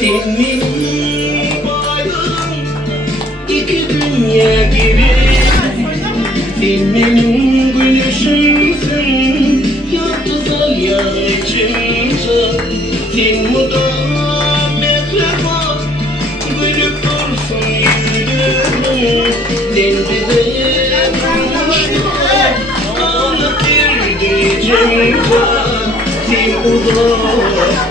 Senin varlığın iki dünya gibi, sen benim gülüşümsün, yıldızal yanıcımsa, sen mudam mehreba, gülüp dursun yüzüm, sen bize bulmuşlar, ağlık bir diyeceğim var, sen uzak.